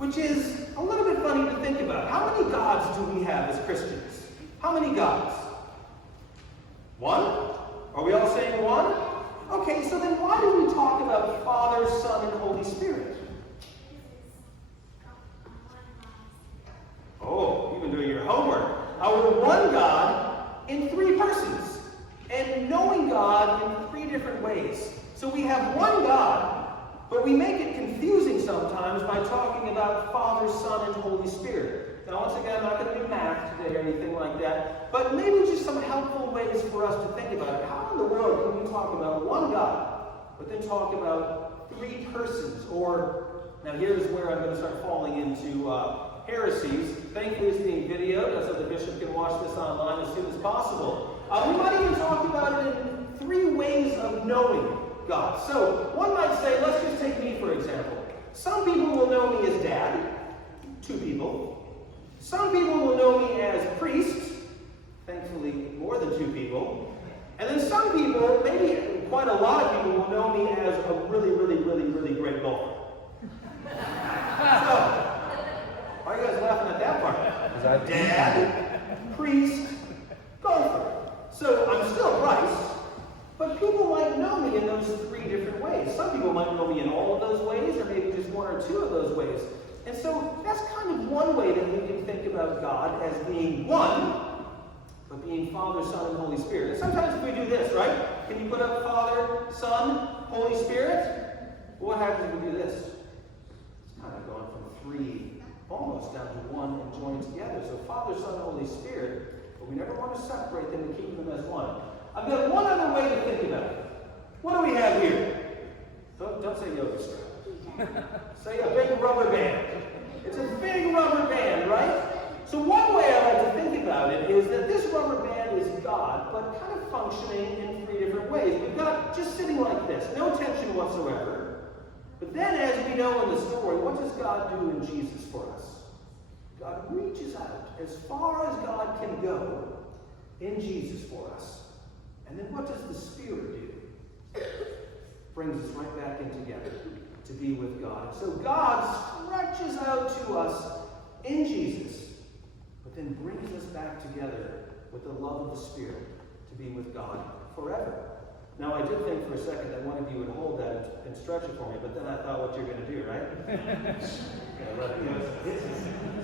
which is a little bit funny to think about. How many gods do we have as Christians? How many gods? One? Are we all saying one? Okay, so then why do we talk about Father, Son, and Holy Spirit? Oh, you've been doing your homework. We're one God in three persons, and knowing God in three different ways. So we have one God, but we make it confusing sometimes by talking about Father, Son, and Holy Spirit. Now, once again, I'm not going to do math today or anything like that, but maybe just some helpful ways for us to think about it. How in the world can we talk about one God, but then talk about three persons? Or, now here's where I'm going to start falling into heresies. Thankfully, it's being videoed, so the bishop can watch this online as soon as possible. We might even talk about it in three ways of knowing God. So, one might say, let's just take me for example. Some people will know me as dad, two people. Some people will know me as priest, thankfully more than two people. And then some people, maybe quite a lot of people, will know me as a really, really, really, really great golfer. So, why are you guys laughing at that part? Dad, priest, golfer. So I'm still Bryce, but people might know me in those three different ways. Some people might know me in all of those ways, or maybe just one or two of those ways. And so that's kind of one way that we can think about God as being one, but being Father, Son, and Holy Spirit. And sometimes we do this, right? Can you put up Father, Son, Holy Spirit? Well, what happens when we do this? It's kind of gone from three almost down to one and joined together. So Father, Son, Holy Spirit, but we never want to separate them and keep them as one. I've got one other way to think about it. What do we have here? Don't say yoga strap. Say a big rubber band. It's a big rubber band, right? So one way I like to think about it is that this rubber band is God, but kind of functioning in three different ways. We've got just sitting like this, no tension whatsoever. But then, as we know in the story, what does God do in Jesus for us? God reaches out as far as God can go in Jesus for us. And then what does the Spirit do? Brings us right back in together to be with God. So God stretches out to us in Jesus, but then brings us back together with the love of the Spirit to be with God forever. Now, I did think for a second that one of you would hold that and stretch it for me, but then I thought what you're going to do, right? So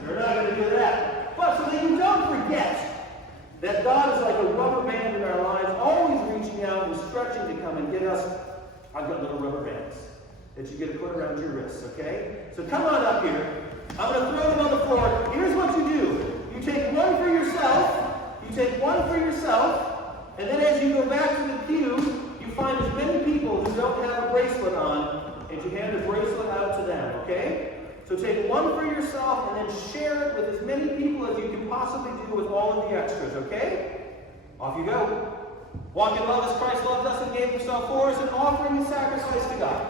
we're not going to do that. But so that you don't forget that God is like a rubber band in our lives, always reaching out and stretching to come and get us. I've got little rubber bands that you get to put around your wrists, okay? So come on up here. I'm going to throw them on the floor. Here's what you do. You take one for yourself. You take one for yourself. And then as you go back to the pew, you find as many people who don't have a bracelet on, and you hand a bracelet out to them, okay? So take one for yourself and then share it with as many people as you can possibly do with all of the extras, okay? Off you go. Walk in love as Christ loved us and gave himself for us, an offering and sacrifice to God.